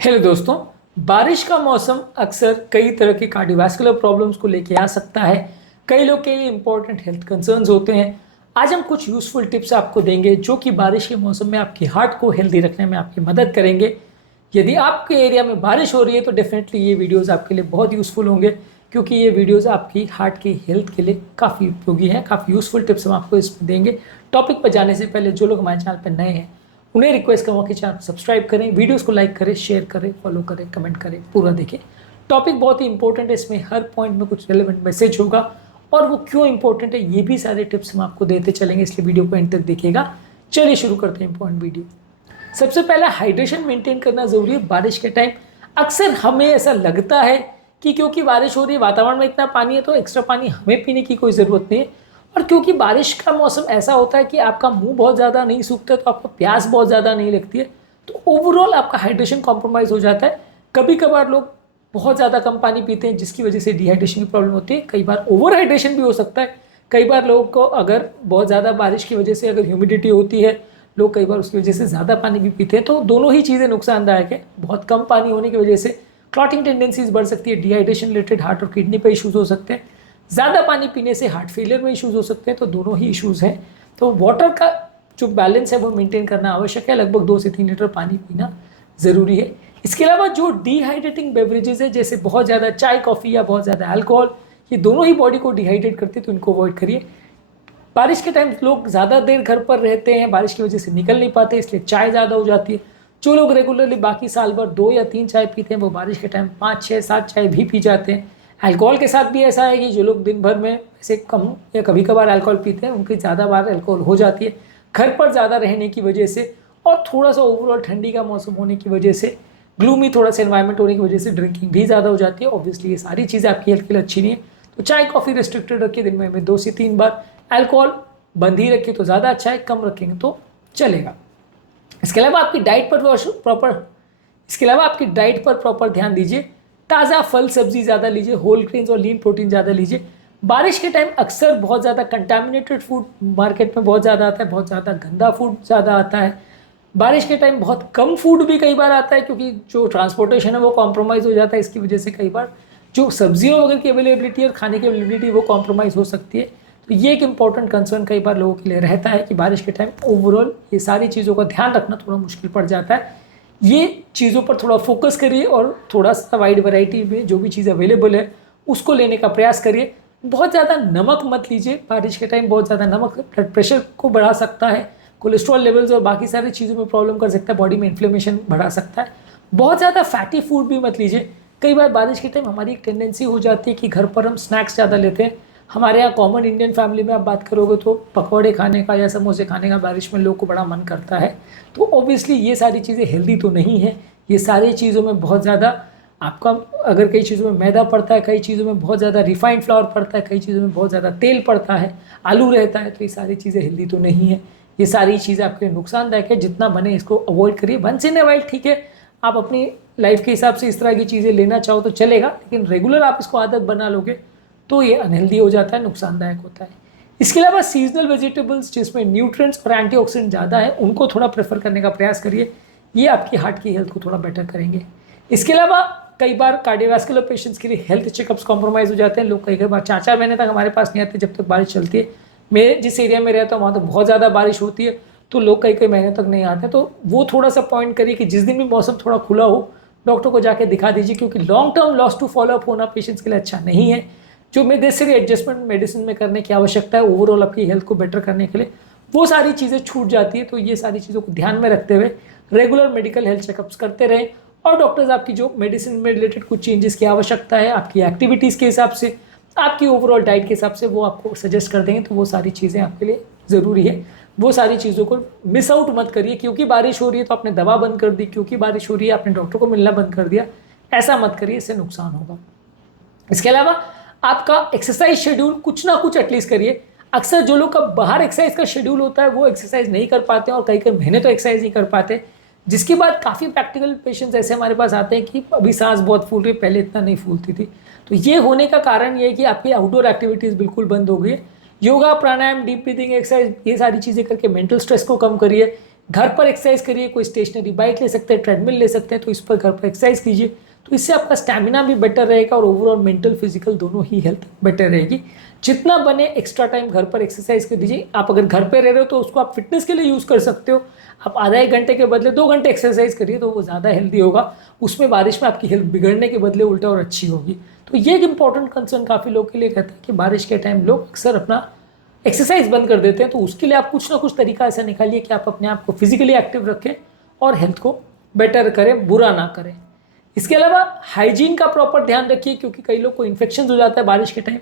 Hello दोस्तों। बारिश का मौसम अक्सर कई तरह के कार्डियोवैस्कुलर प्रॉब्लम्स को लेके आ सकता है। कई लोग के लिए इंपॉर्टेंट हेल्थ कंसर्न्स होते हैं। आज हम कुछ यूज़फुल टिप्स आपको देंगे जो कि बारिश के मौसम में आपकी हार्ट को हेल्दी रखने में आपकी मदद करेंगे। यदि आपके एरिया में बारिश हो रही है तो डेफिनेटली ये वीडियोज़ आपके लिए बहुत यूज़फुल होंगे, क्योंकि ये वीडियोज़ आपकी हार्ट की हेल्थ के लिए काफ़ी उपयोगी हैं। काफ़ी यूज़फुल टिप्स हम आपको इसमें देंगे। टॉपिक पर जाने से पहले जो लोग हमारे चैनल पर नए हैं उन्हें रिक्वेस्ट करूँगा कि चैनल को सब्सक्राइब करें, वीडियोस को लाइक करें, शेयर करें, फॉलो करें, कमेंट करें, पूरा देखें। टॉपिक बहुत ही इंपॉर्टेंट है, इसमें हर पॉइंट में कुछ रेलेवेंट मैसेज होगा और वो क्यों इंपॉर्टेंट है ये भी सारे टिप्स हम आपको देते चलेंगे, इसलिए वीडियो को एंड तक देखिएगा। चलिए शुरू करते हैं इंपॉर्टेंट वीडियो। सबसे पहला, हाइड्रेशन मेंटेन करना ज़रूरी है बारिश के टाइम। अक्सर हमें ऐसा लगता है कि क्योंकि बारिश हो रही है, वातावरण में इतना पानी है तो एक्स्ट्रा पानी हमें पीने की कोई ज़रूरत नहीं है। और क्योंकि बारिश का मौसम ऐसा होता है कि आपका मुंह बहुत ज़्यादा नहीं सूखता तो आपको प्यास बहुत ज़्यादा नहीं लगती है, तो ओवरऑल आपका हाइड्रेशन कॉम्प्रोमाइज़ हो जाता है। कभी कभार लोग बहुत ज़्यादा कम पानी पीते हैं जिसकी वजह से डिहाइड्रेशन की प्रॉब्लम होती है। कई बार ओवर हाइड्रेशन भी हो सकता है। कई बार लोगों को अगर बहुत ज़्यादा बारिश की वजह से अगर ह्यूमिडिटी होती है, लोग कई बार उसकी वजह से ज़्यादा पानी भी पीते हैं, तो दोनों ही चीज़ें नुकसानदायक है। बहुत कम पानी होने की वजह से क्लॉटिंग टेंडेंसीज बढ़ सकती है, डिहाइड्रेशन रिलेटेड हार्ट और किडनी पे इश्यूज हो सकते हैं। ज़्यादा पानी पीने से हार्ट फेलियर में इश्यूज हो सकते हैं, तो दोनों ही इश्यूज हैं। तो वाटर का जो बैलेंस है वो मेंटेन करना आवश्यक है। लगभग 2 से 3 लीटर पानी पीना ज़रूरी है। इसके अलावा जो डिहाइड्रेटिंग बेवरेजेस है, जैसे बहुत ज़्यादा चाय, कॉफ़ी या बहुत ज़्यादा अल्कोहल, ये दोनों ही बॉडी को डिहाइड्रेट करते हैं, तो इनको अवॉइड करिए। बारिश के टाइम लोग ज़्यादा देर घर पर रहते हैं, बारिश की वजह से निकल नहीं पाते, इसलिए चाय ज़्यादा हो जाती है। जो लोग रेगुलरली बाकी साल भर 2 या 3 चाय पीते हैं, वो बारिश के टाइम 5, 6, 7 चाय भी पी जाते हैं। अल्कोहल के साथ भी ऐसा है कि जो लोग दिन भर में ऐसे कम या कभी कभार अल्कोहल पीते हैं, उनकी ज़्यादा बार अल्कोहल हो जाती है घर पर ज़्यादा रहने की वजह से, और थोड़ा सा ओवरऑल ठंडी का मौसम होने की वजह से, ग्लूमी थोड़ा सा एनवायरनमेंट होने की वजह से ड्रिंकिंग भी ज़्यादा हो जाती है। ऑब्वियसली ये सारी चीज़ें आपकी हेल्थ के लिए अच्छी नहीं है, तो चाय कॉफ़ी रिस्ट्रिक्टेड रखिए, दिन में 2 से 3 बार। अल्कोहल बंद ही रखिए तो ज़्यादा अच्छा है, कम रखेंगे तो चलेगा। इसके अलावा आपकी डाइट पर प्रॉपर ध्यान दीजिए। ताज़ा फल सब्जी ज़्यादा लीजिए, होल ग्रेन्स और लीन प्रोटीन ज़्यादा लीजिए। बारिश के टाइम अक्सर बहुत ज़्यादा कंटामिनेटेड फूड मार्केट में बहुत ज़्यादा आता है, बहुत ज़्यादा गंदा फूड ज़्यादा आता है। बारिश के टाइम बहुत कम फूड भी कई बार आता है, क्योंकि जो ट्रांसपोर्टेशन है वो कॉम्प्रोमाइज़ हो जाता है। इसकी वजह से कई बार जो सब्जियों वगैरह की अवेलेबिलिटी और खाने की अवेलेबिलिटी वो कॉम्प्रोमाइज़ हो सकती है। तो ये एक इंपॉर्टेंट कंसर्न कई बार लोगों के लिए रहता है कि बारिश के टाइम ओवरऑल ये सारी चीज़ों का ध्यान रखना थोड़ा मुश्किल पड़ जाता है। ये चीज़ों पर थोड़ा फोकस करिए और थोड़ा सा वाइड वैरायटी में जो भी चीज़ अवेलेबल है उसको लेने का प्रयास करिए। बहुत ज़्यादा नमक मत लीजिए बारिश के टाइम। बहुत ज़्यादा नमक ब्लड प्रेशर को बढ़ा सकता है, कोलेस्ट्रॉल लेवल्स और बाकी सारी चीज़ों में प्रॉब्लम कर सकता है, बॉडी में इन्फ्लेमेशन बढ़ा सकता है। बहुत ज़्यादा फैटी फूड भी मत लीजिए। कई बार बारिश के टाइम हमारी एक टेंडेंसी हो जाती है कि घर पर हम स्नैक्स ज़्यादा लेते हैं। हमारे यहाँ कॉमन इंडियन फैमिली में आप बात करोगे तो पकौड़े खाने का या समोसे खाने का बारिश में लोग को बड़ा मन करता है। तो ऑब्वियसली ये सारी चीज़ें हेल्दी तो नहीं है। ये सारी चीज़ों में बहुत ज़्यादा आपका, अगर कई चीज़ों में मैदा पड़ता है, कई चीज़ों में बहुत ज़्यादा रिफाइंड फ्लावर पड़ता है, कई चीज़ों में बहुत ज़्यादा तेल पड़ता है, आलू रहता है, तो ये सारी चीज़ें हेल्दी तो नहीं है। ये सारी चीज़ें आपके लिए नुकसानदायक है। जितना बने इसको अवॉइड करिए। वंस इन अ वाइल ठीक है, आप अपनी लाइफ के हिसाब से इस तरह की चीज़ें लेना चाहो तो चलेगा, लेकिन रेगुलर आप इसको आदत बना लोगे तो ये अनहेल्दी हो जाता है, नुकसानदायक होता है। इसके अलावा सीजनल वेजिटेबल्स जिसमें न्यूट्रिएंट्स और एंटीऑक्सीडेंट ज़्यादा है, उनको थोड़ा प्रेफर करने का प्रयास करिए। ये आपकी हार्ट की हेल्थ को थोड़ा बेटर करेंगे। इसके अलावा कई बार कार्डियोवैस्कुलर पेशेंट्स के लिए हेल्थ चेकअप्स कॉम्प्रोमाइज़ हो जाते हैं। लोग कई बार 4-4 महीने तक हमारे पास नहीं आते जब तक बारिश चलती है। मैं जिस एरिया में रहता हूँ वहाँ तो बहुत ज़्यादा बारिश होती है, तो लोग कई महीने तक नहीं आते। तो वो थोड़ा सा पॉइंट करिए कि जिस दिन भी मौसम थोड़ा खुला हो डॉक्टर को जाके दिखा दीजिए, क्योंकि long term loss to follow up होना पेशेंट्स के लिए अच्छा नहीं है। जो नेसेसरी एडजस्टमेंट मेडिसिन में करने की आवश्यकता है ओवरऑल आपकी हेल्थ को बेटर करने के लिए, वो सारी चीज़ें छूट जाती है। तो ये सारी चीज़ों को ध्यान में रखते हुए रेगुलर मेडिकल हेल्थ चेकअप्स करते रहें, और डॉक्टर्स आपकी जो मेडिसिन में रिलेटेड कुछ चेंजेस की आवश्यकता है आपकी एक्टिविटीज़ के हिसाब से, आपकी ओवरऑल डाइट के हिसाब से वो आपको सजेस्ट कर देंगे। तो वो सारी चीज़ें आपके लिए ज़रूरी है। वो सारी चीज़ों को मिस आउट मत करिए। क्योंकि बारिश हो रही है तो आपने दवा बंद कर दी, क्योंकि बारिश हो रही है आपने डॉक्टर को मिलना बंद कर दिया, ऐसा मत करिए, इससे नुकसान होगा। इसके अलावा आपका एक्सरसाइज शेड्यूल कुछ ना कुछ एटलीस्ट करिए। अक्सर जो लोग का बाहर एक्सरसाइज का शेड्यूल होता है वो एक्सरसाइज नहीं कर पाते और कई महीने तो एक्सरसाइज नहीं कर पाते, जिसके बाद काफ़ी प्रैक्टिकल पेशेंट्स ऐसे हमारे पास आते हैं कि अभी सांस बहुत फूल रही, पहले इतना नहीं फूलती थी। तो ये होने का कारण ये है कि आपकी आउटडोर एक्टिविटीज़ बिल्कुल बंद हो गई है। योगा, प्राणायाम, डीप ब्रीथिंग एक्सरसाइज, ये सारी चीज़ें करके मेंटल स्ट्रेस को कम करिए। घर पर एक्सरसाइज करिए, कोई स्टेशनरी बाइक ले सकते हैं, ट्रेडमिल ले सकते हैं, तो इस पर घर पर एक्सरसाइज कीजिए, तो इससे आपका स्टैमिना भी बेटर रहेगा और ओवरऑल मेंटल फिजिकल दोनों ही हेल्थ बेटर रहेगी। जितना बने एक्स्ट्रा टाइम घर पर एक्सरसाइज कर दीजिए। आप अगर घर पर रह रहे हो तो उसको आप फिटनेस के लिए यूज़ कर सकते हो। आप आधा एक घंटे के बदले 2 घंटे एक्सरसाइज करिए तो वो ज़्यादा हेल्दी होगा। उसमें बारिश में आपकी हेल्थ बिगड़ने के बदले उल्टा और अच्छी होगी। तो ये एक इंपॉर्टेंट कंसर्न काफ़ी लोगों के लिए रहता है कि बारिश के टाइम लोग अक्सर अपना एक्सरसाइज बंद कर देते हैं। तो उसके लिए आप कुछ ना कुछ तरीका ऐसा निकालिए कि आप अपने आप को फिजिकली एक्टिव रखें और हेल्थ को बेटर करें, बुरा ना करें। इसके अलावा हाइजीन का प्रॉपर ध्यान रखिए, क्योंकि कई लोग को इन्फेक्शन हो जाता है बारिश के टाइम,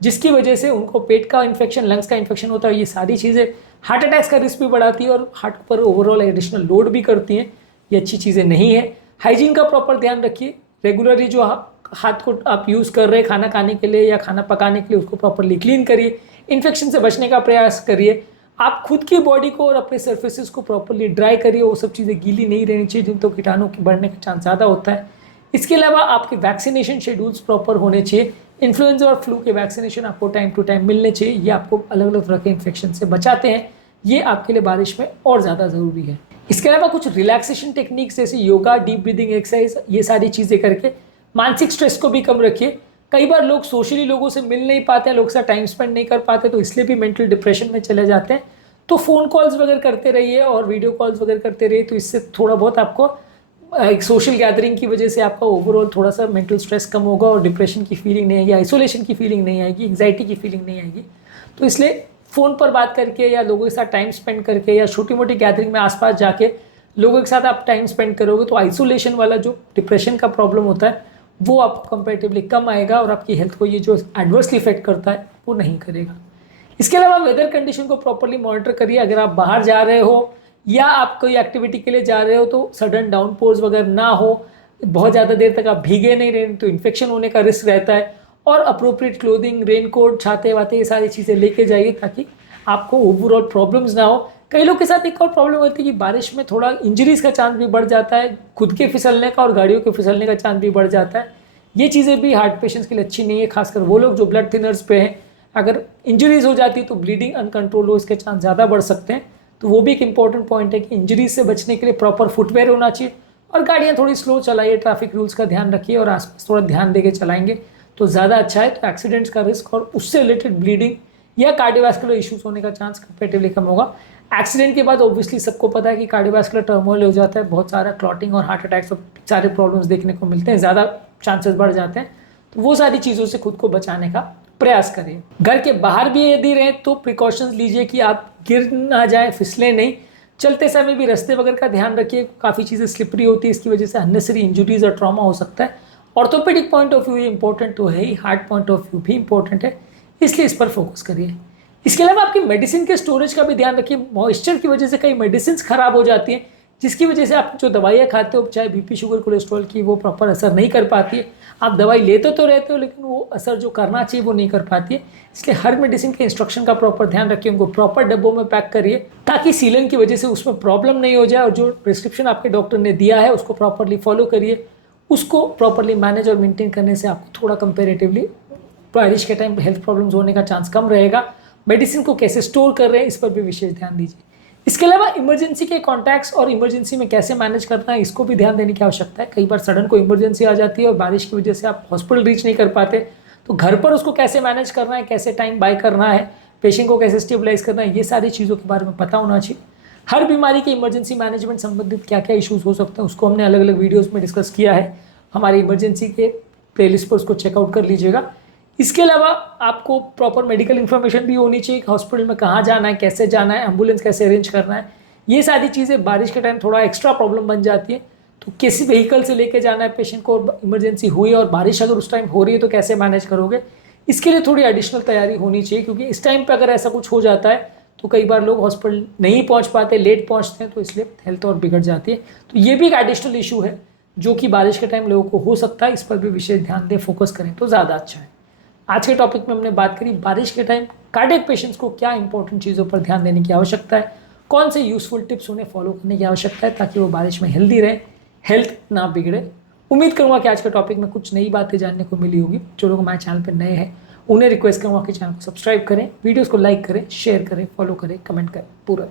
जिसकी वजह से उनको पेट का इन्फेक्शन, लंग्स का इन्फेक्शन होता है। ये सारी चीज़ें हार्ट अटैक्स का रिस्क भी बढ़ाती है और हार्ट पर ओवरऑल एडिशनल लोड भी करती हैं। ये अच्छी चीज़ें नहीं है। हाइजीन का प्रॉपर ध्यान रखिए। रेगुलरली जो हाथ को आप यूज़ कर रहे हैं खाना खाने के लिए या खाना पकाने के लिए, उसको प्रॉपरली क्लीन करिए। इन्फेक्शन से बचने का प्रयास करिए। आप खुद की बॉडी को और अपने सर्फेसिस को प्रॉपरली ड्राई करिए। वो सब चीज़ें गीली नहीं रहनी चाहिए जिन तो कीटाणु के बढ़ने का चांस ज़्यादा होता है। इसके अलावा आपके वैक्सीनेशन शेड्यूल्स प्रॉपर होने चाहिए। इन्फ्लुएंजा और फ्लू के वैक्सीनेशन आपको टाइम टू टाइम मिलने चाहिए। ये आपको अलग अलग तरह के इन्फेक्शन से बचाते हैं। ये आपके लिए बारिश में और ज़्यादा ज़रूरी है। इसके अलावा कुछ रिलैक्सेशन टेक्निक्स जैसे योगा, डीप ब्रीदिंग एक्सरसाइज, ये सारी चीज़ें करके मानसिक स्ट्रेस को भी कम रखिए। कई बार लोग सोशली लोगों से मिल नहीं पाते हैं, लोगों के साथ टाइम स्पेंड नहीं कर पाते, तो इसलिए भी मेंटल डिप्रेशन में चले जाते हैं। तो फ़ोन कॉल्स वगैरह करते रहिए और वीडियो कॉल्स वगैरह करते रहिए, तो इससे थोड़ा बहुत आपको एक सोशल गैदरिंग की वजह से आपका ओवरऑल थोड़ा सा मेंटल स्ट्रेस कम होगा और डिप्रेशन की फीलिंग नहीं आएगी, आइसोलेशन की फीलिंग नहीं आएगी, एंग्जाइटी की फीलिंग नहीं आएगी। तो इसलिए फ़ोन पर बात करके या लोगों के साथ टाइम स्पेंड करके या छोटी मोटी गैदरिंग में आसपास जाके लोगों के साथ आप टाइम स्पेंड करोगे तो आइसोलेशन वाला जो डिप्रेशन का प्रॉब्लम होता है वो आपको कंपेरेटिवली कम आएगा और आपकी हेल्थ को ये जो एडवर्सली इफेक्ट करता है वो नहीं करेगा। इसके अलावा वेदर कंडीशन को प्रॉपरली मॉनिटर करिए। अगर आप बाहर जा रहे हो या आप कोई एक्टिविटी के लिए जा रहे हो तो सडन डाउनपोर्स वगैरह ना हो, बहुत ज़्यादा देर तक आप भीगे नहीं रहे तो इन्फेक्शन होने का रिस्क रहता है। और अप्रोप्रिएट क्लोथिंग, रेनकोट, छाते वाते, ये सारी चीज़ें लेके जाइए ताकि आपको ओवरऑल प्रॉब्लम्स ना हो। कई लोग के साथ एक और प्रॉब्लम होती है कि बारिश में थोड़ा इंजरीज का चांस भी बढ़ जाता है, खुद के फिसलने का और गाड़ियों के फिसलने का चांस भी बढ़ जाता है। ये चीज़ें भी हार्ट पेशेंट्स के लिए अच्छी नहीं है, खासकर वो लोग जो ब्लड थिनर्स पे हैं। अगर इंजरीज हो जाती है तो ब्लीडिंग अनकंट्रोल हो, इसके चांस ज़्यादा बढ़ सकते हैं। तो वो भी एक इंपॉर्टेंट पॉइंट है कि इंजरीज से बचने के लिए प्रॉपर फुटवेयर होना चाहिए और गाड़ियाँ थोड़ी स्लो चलाइए, ट्रैफिक रूल्स का ध्यान रखिए और आसपास थोड़ा ध्यान देके चलाएंगे तो ज़्यादा अच्छा है। तो एक्सीडेंट्स का रिस्क और उससे रिलेटेड ब्लीडिंग या कार्डियोवैस्कुलर इश्यूज होने का चांस कंपेरेटिवली कम होगा। एक्सीडेंट के बाद ऑब्वियसली सबको पता है कि कार्डियोवैस्कुलर टर्मोइल हो जाता है, बहुत सारा क्लॉटिंग और हार्ट अटैक्स और सारे प्रॉब्लम्स देखने को मिलते हैं, ज़्यादा चांसेस बढ़ जाते हैं। तो वो सारी चीज़ों से खुद को बचाने का प्रयास करिए। घर के बाहर भी यदि रहें तो प्रिकॉशंस लीजिए कि आप गिर ना जाए, फिसले नहीं। चलते समय भी रास्ते वगैरह का ध्यान रखिए, काफ़ी चीज़ें स्लिपरी होती है, इसकी वजह से अननेसरी इंजुरीज और ट्रॉमा हो सकता है। ऑर्थोपेडिक पॉइंट ऑफ व्यू ये इंपॉर्टेंट तो है ही, हार्ट पॉइंट ऑफ व्यू भी इंपॉर्टेंट है, इसलिए इस पर फोकस करिए। इसके अलावा आपकी मेडिसिन के स्टोरेज का भी ध्यान रखिए। मॉइस्चर की वजह से कई मेडिसिन खराब हो जाती हैं, जिसकी वजह से आप जो दवाइयाँ खाते हो, चाहे बीपी, शुगर, कोलेस्ट्रॉल की, वो प्रॉपर असर नहीं कर पाती है। आप दवाई लेते तो रहते हो लेकिन वो असर जो करना चाहिए वो नहीं कर पाती है। इसलिए हर मेडिसिन के इंस्ट्रक्शन का प्रॉपर ध्यान रखिए, उनको प्रॉपर डब्बों में पैक करिए ताकि सीलन की वजह से उसमें प्रॉब्लम नहीं हो जाए। और जो प्रिस्क्रिप्शन आपके डॉक्टर ने दिया है उसको प्रॉपरली फॉलो करिए। उसको प्रॉपरली मैनेज और मेंटेन करने से आपको थोड़ा कंपेरेटिवली बारिश के टाइम हेल्थ प्रॉब्लम्स होने का चांस कम रहेगा। मेडिसिन को कैसे स्टोर कर रहे हैं इस पर भी विशेष ध्यान दीजिए। इसके अलावा इमरजेंसी के कॉन्टैक्ट्स और इमरजेंसी में कैसे मैनेज करना है इसको भी ध्यान देने की आवश्यकता है। कई बार सडन को इमरजेंसी आ जाती है और बारिश की वजह से आप हॉस्पिटल रीच नहीं कर पाते, तो घर पर उसको कैसे मैनेज करना है, कैसे टाइम बाय करना है, पेशेंट को कैसे स्टेबलाइज करना है, ये सारी चीज़ों के बारे में पता होना चाहिए। हर बीमारी के इमरजेंसी मैनेजमेंट संबंधित क्या क्या इशूज़ हो सकते हैं उसको हमने अलग अलग वीडियोज़ में डिस्कस किया है। हमारी इमरजेंसी के प्लेलिस्ट पर उसको चेकआउट कर लीजिएगा। इसके अलावा आपको प्रॉपर मेडिकल इन्फॉर्मेशन भी होनी चाहिए, हॉस्पिटल में कहाँ जाना है, कैसे जाना है, एम्बुलेंस कैसे अरेंज करना है। ये सारी चीज़ें बारिश के टाइम थोड़ा एक्स्ट्रा प्रॉब्लम बन जाती है। तो किसी व्हीकल से लेके जाना है पेशेंट को, इमरजेंसी हुई और बारिश अगर उस टाइम हो रही है तो कैसे मैनेज करोगे, इसके लिए थोड़ी एडिशनल तैयारी होनी चाहिए। क्योंकि इस टाइम पर अगर ऐसा कुछ हो जाता है तो कई बार लोग हॉस्पिटल नहीं पहुँच पाते, लेट पहुँचते हैं, तो इसलिए हेल्थ और बिगड़ जाती है। तो ये भी एक एडिशनल इशू है जो कि बारिश के टाइम लोगों को हो सकता है। इस पर भी विशेष ध्यान दें, फोकस करें तो ज़्यादा अच्छा है। आज के टॉपिक में हमने बात करी बारिश के टाइम कार्डियक पेशेंट्स को क्या इंपॉर्टेंट चीज़ों पर ध्यान देने की आवश्यकता है, कौन से यूजफुल टिप्स उन्हें फॉलो करने की आवश्यकता है ताकि वो बारिश में हेल्दी रहे, हेल्थ ना बिगड़े। उम्मीद करूँगा कि आज के टॉपिक में कुछ नई बातें जानने को मिली होगी। जो लोग हमारे चैनल पर नए हैं उन्हें रिक्वेस्ट करूँगा कि चैनल को सब्सक्राइब करें, वीडियोज़ को लाइक करें, शेयर करें, फॉलो करें, कमेंट करें पूरा।